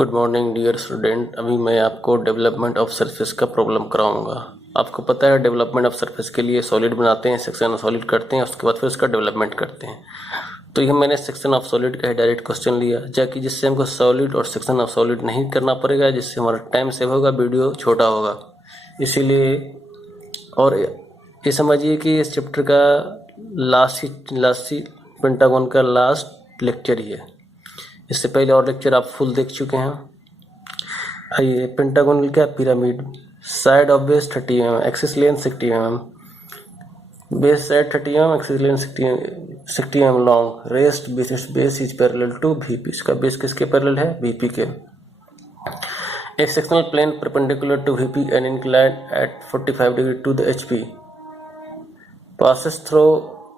Good morning dear student. अभी मैं आपको डेवलपमेंट ऑफ सरफेस का प्रॉब्लम कराऊंगा। आपको पता है डेवलपमेंट ऑफ सरफेस के लिए सॉलिड बनाते हैं, सेक्शन ऑफ सॉलिड करते हैं, उसके बाद फिर उसका डेवलपमेंट करते हैं। तो ये मैंने सेक्शन ऑफ सॉलिड का डायरेक्ट क्वेश्चन लिया, जाकि जिससे हमको सॉलिड और सेक्शन ऑफ सॉलिड नहीं करना पड़ेगा, जिससे हमारा टाइम सेव होगा, वीडियो छोटा होगा। इसीलिए और ये समझिए कि इस चैप्टर का लास्ट पेंटागन का लास्ट लेक्चर ही है। इससे पहले और लेक्चर आप फुल देख चुके हैं। आइए, पेंटागोनल क्या pyramid, side of base 30 mm, axis length 60 mm, base side 30 mm, axis length 60 mm long, rest base is parallel to VP. इसका बेस किसके पैरेलल है? वीपी के। A sectional plane perpendicular to VP and inclined at 45 degree to the HP passes through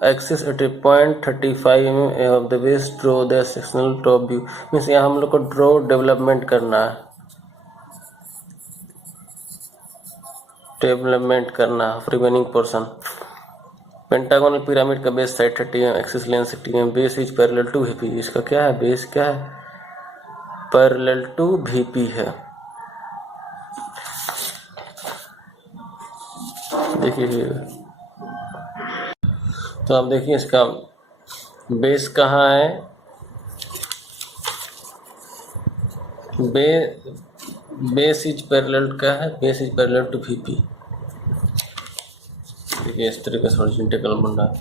axis at a point 35 mm of the base. Draw the sectional top view। Means यहाँ हम लोग को draw development करना है, remaining portion. Pentagonal pyramid का base side 30 mm, axis length 60 mm, base is parallel to VP. इसका क्या है? बेस क्या है? पैरेलल टू वीपी है। देखिए, तो आप देखिए इसका बेस कहाँ है? बेस इज पैरेलल का है, base is parallel to VP. देखिए इस तरीके से हॉरिजॉन्टल बन रहा है।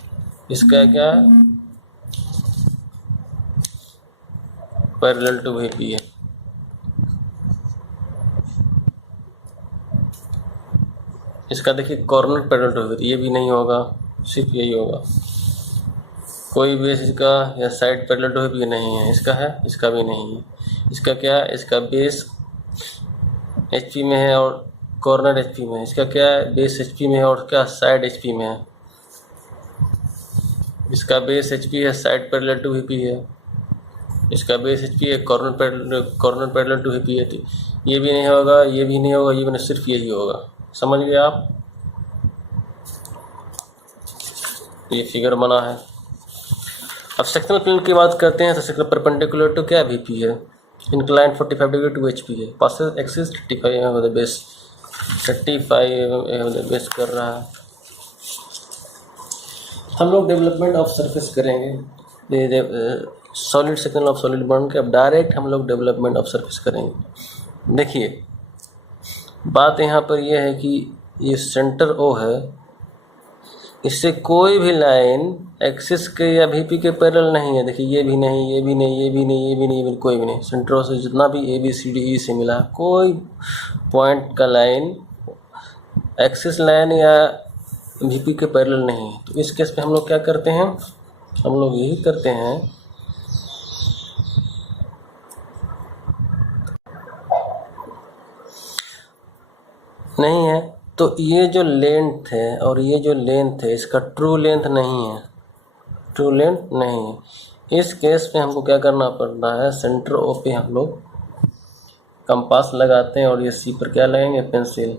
इसका क्या है? पैरेलल टू वीपी है। इसका देखिए कॉर्नर पैरेलल टू वीपी, ये भी नहीं होगा, सिर्फ यही होगा। कोई बेस इसका या साइड पैरेलल टू वीपी नहीं है। इसका है? इसका भी नहीं है। इसका क्या है? इसका बेस एचपी में है और कॉर्नर एचपी में है। इसका क्या है? बेस एचपी में है और क्या साइड एचपी में है। इसका बेस एचपी है, साइड पैरेलल टू वीपी है। इसका बेस एचपी है, कॉर्नर पैरेलल टू वीपी है। तो ये भी नहीं होगा, ये भी नहीं होगा, ये भी नहीं, सिर्फ यही होगा। समझ गए आप? ये फिगर बना है। अब सेक्शनल प्लेन की बात करते हैं तो सेक्शनल परपेंडिकुलर टू क्या? वीपी है। इंक्लाइंड 45 डिग्री टू एचपी है। Passes axis 35 mm of the base, 35 mm of the base कर रहा है। हम लोग डेवलपमेंट ऑफ सरफेस करेंगे, सॉलिड सेक्शन ऑफ सॉलिड बन के अब डायरेक्ट हम लोग डेवलपमेंट ऑफ सरफेस करेंगे। देखिए बात यहाँ पर यह है कि ये सेंटर ओ है, इससे कोई भी लाइन एक्सिस के या वीपी के पैरेलल नहीं है। देखिए ये भी नहीं, ये भी नहीं, ये भी नहीं, ये भी नहीं, ये भी कोई भी नहीं। सेंटर से जितना भी ए बी सी डी ई से मिला, कोई पॉइंट का लाइन एक्सिस लाइन या वीपी के पैरेलल नहीं है। तो इस केस पे हम लोग क्या करते हैं? हम लोग यही करते हैं, नहीं है तो ये जो लेंथ है और ये जो लेंथ है, इसका ट्रू लेंथ नहीं है, ट्रू लेंथ नहीं है। इस केस पे हमको क्या करना पड़ता है? सेंटर ओ पे हम लोग कंपास लगाते हैं और ये सी पर क्या लगाएंगे? पेंसिल।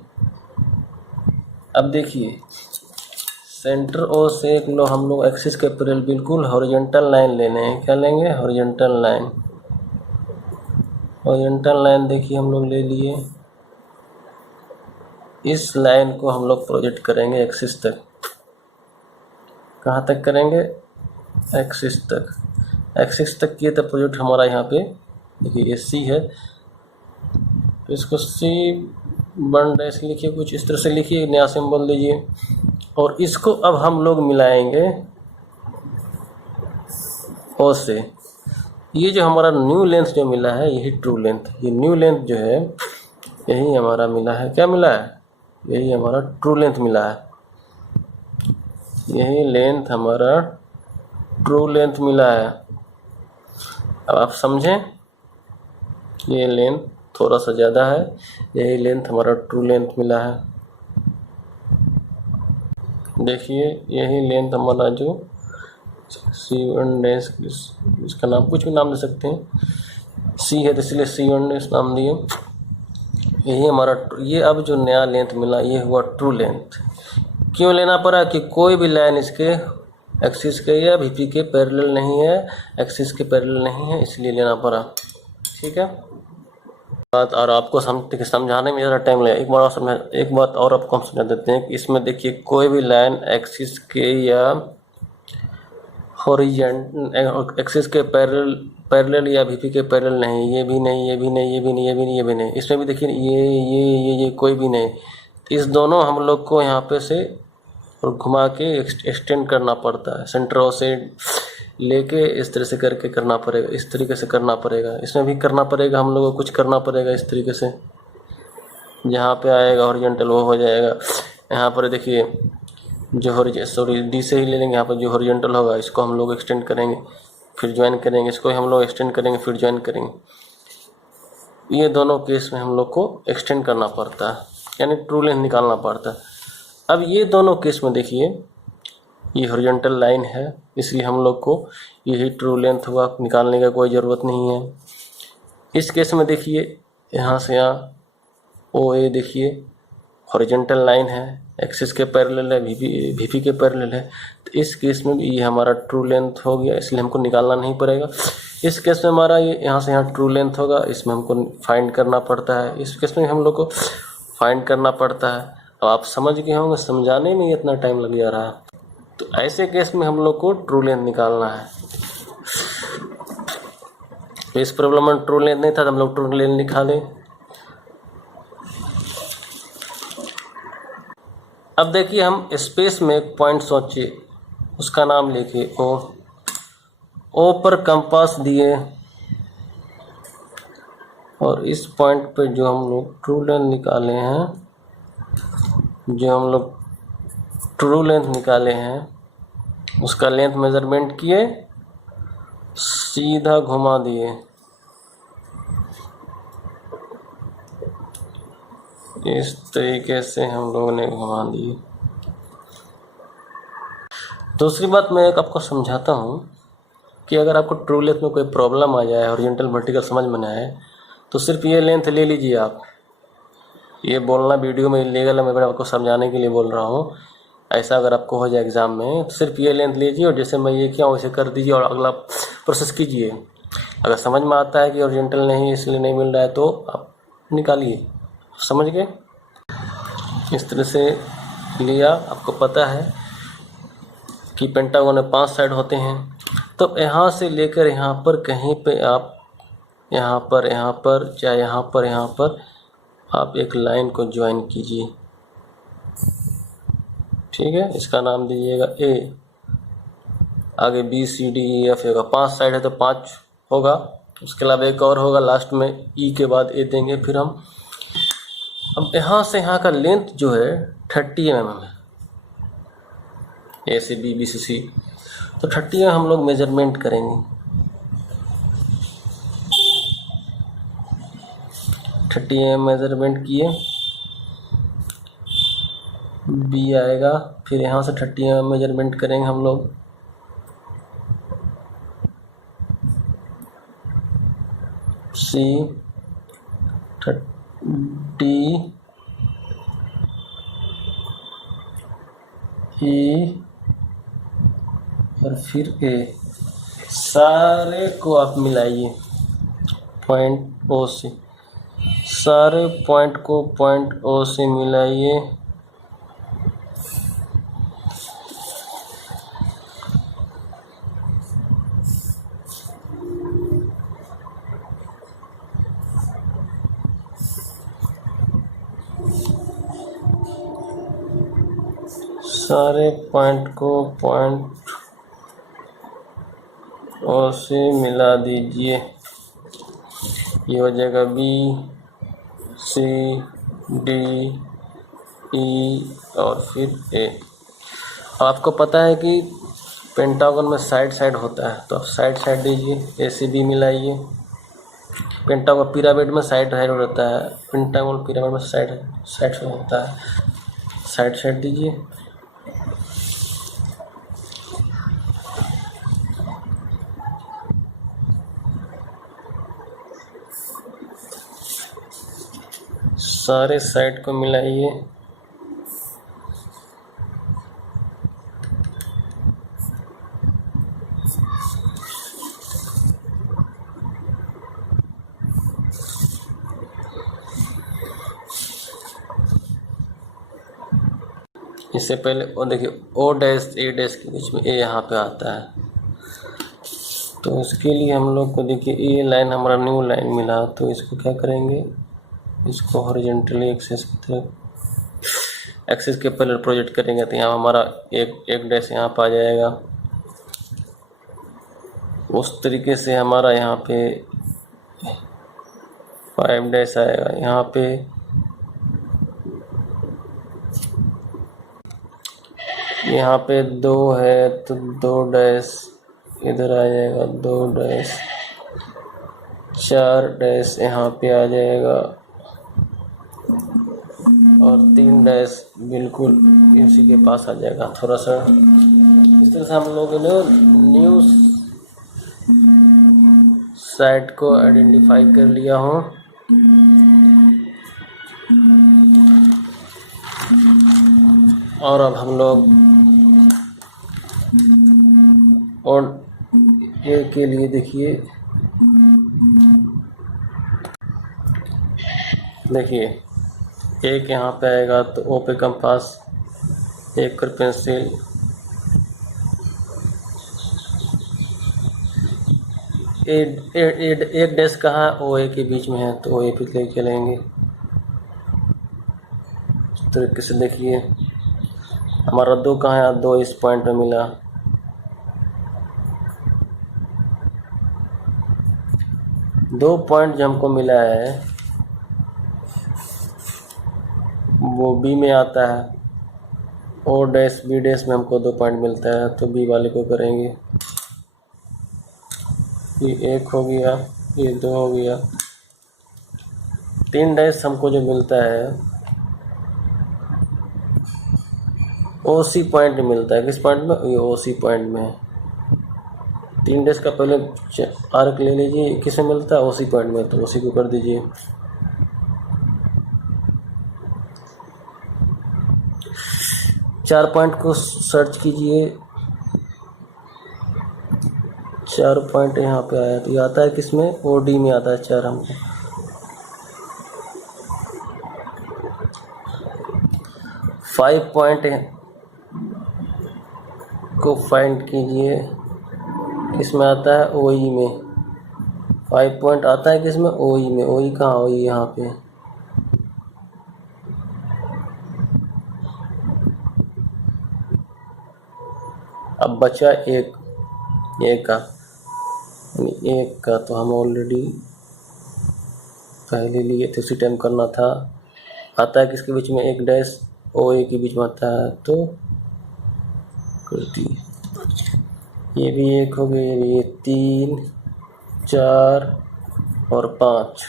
अब देखिए सेंटर ओ से हम लोग एक्सिस के पैरेलल बिल्कुल हॉरिजॉन्टल लाइन लेने हैं। क्या लेंगे? Horizontal line. हॉरिजॉन्टल लाइन देखिए हम लोग ले लिए। इस लाइन को हम लोग प्रोजेक्ट करेंगे एक्सिस तक। कहाँ तक करेंगे? एक्सिस तक। एक्सिस तक किए तो प्रोजेक्ट हमारा यहाँ पे देखिए ये सी है, तो इसको सी 1' लिखिए, कुछ इस तरह से लिखिए, नया सिंबल दीजिए। और इसको अब हम लोग मिलाएंगे ओ से। ये जो हमारा न्यू लेंथ जो मिला है यही ट्रू लेंथ, ये न्यू लेंथ जो है यही हमारा मिला है। क्या मिला है? यही हमारा ट्रू लेंथ मिला है। यही लेंथ हमारा ट्रू लेंथ मिला है। अब आप समझें, ये लेंथ थोड़ा सा ज़्यादा है, यही लेंथ हमारा ट्रू लेंथ मिला है। देखिए यही लेंथ हमारा जो C1', इसका नाम कुछ भी नाम दे सकते हैं, C है तो इसलिए C1' नाम दिए। यही हमारा, ये अब जो नया लेंथ मिला ये हुआ ट्रू लेंथ। क्यों लेना पड़ा? कि कोई भी लाइन इसके एक्सिस के या वीपी के पैरेलल नहीं है, एक्सिस के पैरेलल नहीं है, इसलिए लेना पड़ा। ठीक है। बात और आपको समझाने में ज़्यादा टाइम लगेगा। एक बात और आपको हम समझा देते हैं कि इसमें देखिए कोई भी लाइन एक्सिस के या हॉरिजॉन्टल एक्सिस के पैरेलल या वीपी के पैरेलल नहीं, ये भी नहीं, ये भी नहीं, ये भी नहीं, ये भी नहीं, ये भी नहीं। इसमें भी देखिए ये कोई भी नहीं। इस दोनों हम लोग को यहाँ पे से घुमा के एक्सटेंड करना पड़ता है, सेंटर से लेके इस तरह से करके करना पड़ेगा, इस तरीके से करना पड़ेगा। इसमें भी करना पड़ेगा, हम लोगों को कुछ करना पड़ेगा इस तरीके से। जहाँ पे आएगा हॉरिजॉन्टल वो हो जाएगा। यहाँ पर देखिए जो डी से ही ले लेंगे। यहाँ पर जो हॉरिजॉन्टल होगा इसको हम लोग एक्सटेंड करेंगे, फिर ज्वाइन करेंगे, इसको हम लोग एक्सटेंड करेंगे, फिर ज्वाइन करेंगे। ये दोनों केस में हम लोग को एक्सटेंड करना पड़ता है, यानी ट्रू लेंथ निकालना पड़ता है। अब ये दोनों केस में देखिए ये हॉरिजॉन्टल लाइन है, इसलिए हम लोग को यही ट्रू लेंथ हुआ, निकालने का कोई ज़रूरत नहीं है। इस केस में देखिए यहाँ से यहाँ ओ ए देखिए हॉरिजॉन्टल लाइन है, एक्सिस के पैरेलल है, वीपी के पैरेलल है। तो इस केस में भी ये हमारा ट्रू लेंथ हो गया, इसलिए हमको निकालना नहीं पड़ेगा। इस केस में हमारा ये यहाँ से यहाँ ट्रू लेंथ होगा, इसमें हमको फाइंड करना पड़ता है। इस केस में हम लोग को फाइंड करना पड़ता है। अब आप समझ गए होंगे, समझाने में इतना टाइम लग जा रहा है। तो ऐसे केस में हम लोग को ट्रू लेंथ निकालना है। तो इस प्रॉब्लम में ट्रू लेंथ नहीं था तो हम लोग ट्रू लेंथ निकालें। अब देखिए हम स्पेस में एक पॉइंट सोचिए, उसका नाम लिखिए ओ। ओ पर कंपास दिए और इस पॉइंट पे जो हम लोग ट्रू लेंथ निकाले हैं, उसका लेंथ मेजरमेंट किए, सीधा घुमा दिए। इस तरीके से हम लोगों ने घुमा दिए। दूसरी बात मैं एक आपको समझाता हूँ कि अगर आपको ट्रू लेंथ में कोई प्रॉब्लम आ जाए, हॉरिजॉन्टल वर्टिकल समझ में ना आए, तो सिर्फ ये लेंथ ले लीजिए आप। ये बोलना वीडियो में इलीगल है, मैं आपको समझाने के लिए बोल रहा हूँ। ऐसा अगर आपको हो जाए एग्ज़ाम में तो सिर्फ ये लेंथ लीजिए और जैसे मैं ये किया वैसे कर दीजिए और अगला प्रोसेस कीजिए। अगर समझ में आता है कि हॉरिजॉन्टल नहीं इसलिए नहीं मिल रहा है तो आप निकालिए। समझ गए? इस तरह से लिया। आपको पता है कि पेंटागन में 5 साइड होते हैं, तो यहाँ से लेकर यहाँ पर कहीं पे आप यहाँ पर चाहे यहाँ पर आप एक लाइन को ज्वाइन कीजिए। ठीक है, इसका नाम दीजिएगा ए। आगे B C D E F होगा, 5 साइड है तो 5 होगा। उसके अलावा एक और होगा लास्ट में, ई के बाद ए देंगे। फिर हम अब यहाँ से यहाँ का लेंथ जो है 30 mm है, ए से बी, बी से सी, तो 30 हम लोग मेजरमेंट करेंगे। 30 mm मेजरमेंट किए, बी आएगा। फिर यहाँ से 30 mm मेजरमेंट करेंगे हम लोग। सी, डी, ई और फिर ए, सारे को आप मिलाइए पॉइंट ओ से। सारे पॉइंट को पॉइंट ओ से मिलाइए। सारे पॉइंट को पॉइंट ओ से मिला दीजिए। ये हो जाएगा बी, सी, डी, ई और फिर ए। आपको पता है कि पेंटागन में साइड होता है, तो साइड दीजिए। ए से बी मिलाइए। पेंटागन पिरामिड में साइड होता है, पेंटागन पिरामिड में साइड होता है, साइड दीजिए। सारे साइड को मिलाइए। इससे पहले और देखिए ओ डैश ए डैश के बीच में ए यहाँ पे आता है, तो इसके लिए हम लोग को देखिए ये लाइन हमारा न्यू लाइन मिला, तो इसको क्या करेंगे, इसको हॉरिजॉन्टली एक्सेस की तरफ एक्सेस के पहले प्रोजेक्ट करेंगे, तो यहाँ हमारा एक डैश यहाँ पर आ जाएगा। उस तरीके से हमारा यहाँ पे 5 डैश आएगा, यहाँ पे यहाँ पे 2 है तो 2 डैश इधर आ जाएगा, 2 डैश, 4 डैश यहाँ पे आ जाएगा और 3 डैश बिल्कुल इसी के पास आ जाएगा। थोड़ा सा इस तरह से हम लोग न्यू साइट को आइडेंटिफाई कर लिया हूँ। और अब हम लोग और ए के लिए देखिए एक यहाँ पे आएगा तो ओ पे कंपास, एक कर पेंसिल, एक डैश कहाँ ओ ए के बीच में है तो ओ ए पे ले चलेंगे। इस तरीके से देखिए हमारा 2 कहाँ है, 2 इस पॉइंट पे मिला। दो पॉइंट जो हमको मिला है वो बी में आता है, ओ डैश बी डैश में हमको 2 पॉइंट मिलता है, तो बी वाले को करेंगे। ये 1 हो गया, ये 2 हो गया। 3 डैश हमको जो मिलता है ओ सी पॉइंट मिलता है। किस पॉइंट में? ये ओ सी पॉइंट में। 3 डैश का पहले आर्क ले लीजिए, किसे मिलता है? ओ सी पॉइंट में, तो उसी को कर दीजिए। चार पॉइंट को सर्च कीजिए, 4 पॉइंट यहाँ पे आया, तो ये आता है किसमें? ओ डी में आता है 4 हमको। 5 पॉइंट को फाइंड कीजिए, किसमें आता है? ओ ई में। 5 पॉइंट आता है किसमें? ओ ई में। ओ ई कहाँ? ओ ई यहाँ पे। अब बचा एक का तो हम ऑलरेडी पहले लिए थे, उसी टाइम करना था। आता है किसके बीच में? एक डैश ओ ए के बीच में आता है, तो कर दिए। ये भी 1 हो गया, ये 3 4 और 5।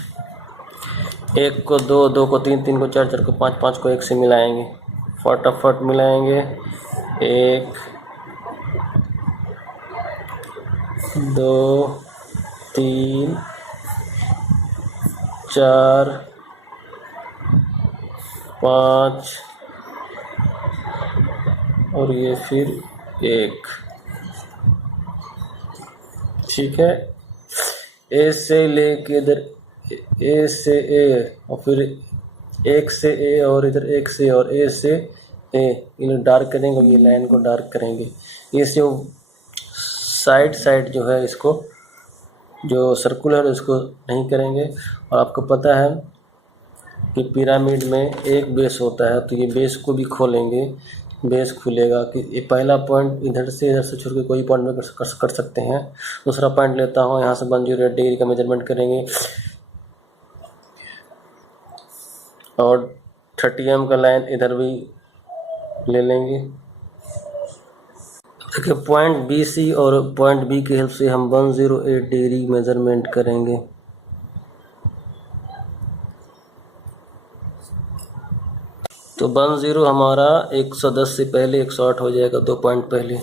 1 को 2, 2 को 3, 3 को 4, 4 को 5, 5 को 1 से मिलाएंगे। फटाफट मिलाएंगे। 1 2 3 4 5 और ये फिर 1। ठीक है। ए से लेके इधर ए से ए और फिर 1 से ए और इधर 1 से और ए से ए, इन्हें डार्क करेंगे और ये लाइन को डार्क करेंगे। ये जो साइड जो है इसको, जो सर्कुलर उसको नहीं करेंगे। और आपको पता है कि पिरामिड में एक बेस होता है, तो ये बेस को भी खोलेंगे। बेस खुलेगा कि ये पहला पॉइंट इधर से छोड़ के कोई पॉइंट में कर सकते हैं। दूसरा पॉइंट लेता हूँ, यहाँ से 108 डिग्री का मेजरमेंट करेंगे और 30 mm का लाइन इधर भी ले लेंगे। देखिए पॉइंट बी सी और पॉइंट बी की हेल्प से हम 108 डिग्री मेजरमेंट करेंगे। तो 10 हमारा 110 से पहले 108 हो जाएगा, 2 पॉइंट पहले।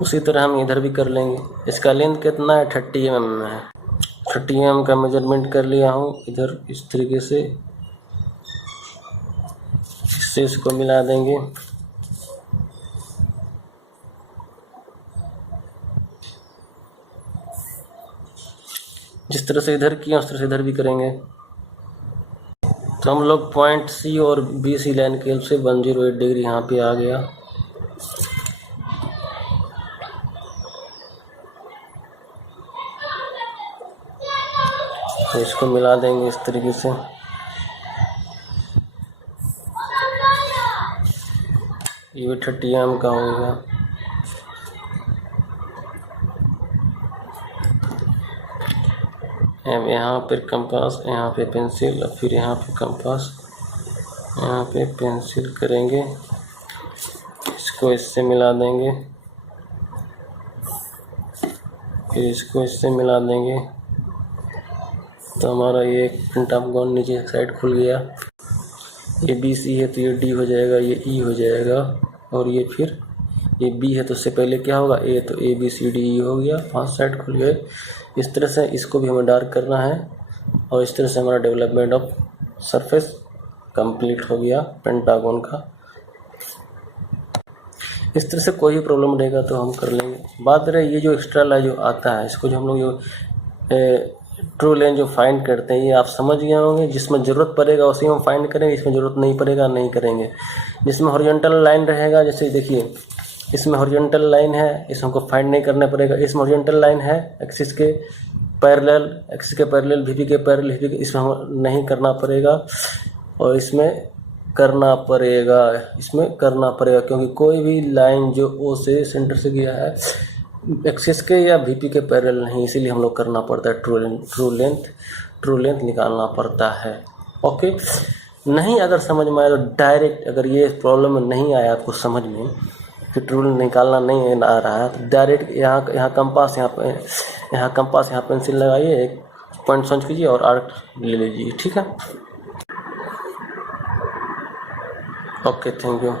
उसी तरह हम इधर भी कर लेंगे। इसका लेंथ कितना है? 30 mm में है। 30 mm का मेजरमेंट कर लिया हूँ इधर इस तरीके से। इससे इसको मिला देंगे। जिस तरह से इधर किया उस तरह से इधर भी करेंगे। तो हम लोग पॉइंट सी और बी सी लाइन के हेल्प से 108 डिग्री यहाँ पे आ गया। तो इसको मिला देंगे इस तरीके से। ये 30 mm का हो गया। अब यहाँ पे कंपास, यहाँ पे पेंसिल, और फिर यहाँ पे कंपास, यहाँ पे पेंसिल करेंगे, इसको इससे मिला देंगे, फिर इसको इससे मिला देंगे। तो हमारा ये पेंटागन नीचे साइड खुल गया। ये बी सी है तो ये डी हो जाएगा, ये ई हो जाएगा, और ये फिर ये बी है तो उससे पहले क्या होगा ए, तो ए बी सी डी ई हो गया, 5 साइड खुल गए। इस तरह से इसको भी हमें डार्क करना है, और इस तरह से हमारा डेवलपमेंट ऑफ सरफेस कंप्लीट हो गया पेंटागन का। इस तरह से कोई भी प्रॉब्लम रहेगा तो हम कर लेंगे। बात रहे ये जो एक्स्ट्रा लाइन जो आता है, इसको जो हम लोग जो ट्रू लाइन जो फाइंड करते हैं, ये आप समझ गए होंगे। जिसमें ज़रूरत पड़ेगा उसी में फाइंड करेंगे, इसमें ज़रूरत नहीं पड़ेगा नहीं करेंगे। जिसमें हॉरिजॉन्टल लाइन रहेगा, जैसे देखिए इसमें हॉरिजॉन्टल लाइन है, इसमें हमको फाइंड नहीं करना पड़ेगा। इसमें हॉरिजॉन्टल लाइन है एक्सिस के पैरेलल वीपी के पैरेलल वीपी के, इसमें हम नहीं करना पड़ेगा, और इसमें करना पड़ेगा क्योंकि कोई भी लाइन जो ओ से सेंटर से गया है एक्सिस के या वीपी के पैरेलल नहीं, इसीलिए हम लोग करना पड़ता है ट्रू लेंथ निकालना पड़ता है। ओके, नहीं अगर समझ में आया तो डायरेक्ट, अगर ये प्रॉब्लम नहीं आया आपको समझ में कि ट्रू लेंथ निकालना नहीं आ रहा है, तो डायरेक्ट यहाँ कंपास, यहाँ पेंसिल लगाइए, एक पॉइंट समझ कीजिए और आर्क ले लीजिए। ठीक है, ओके, थैंक यू।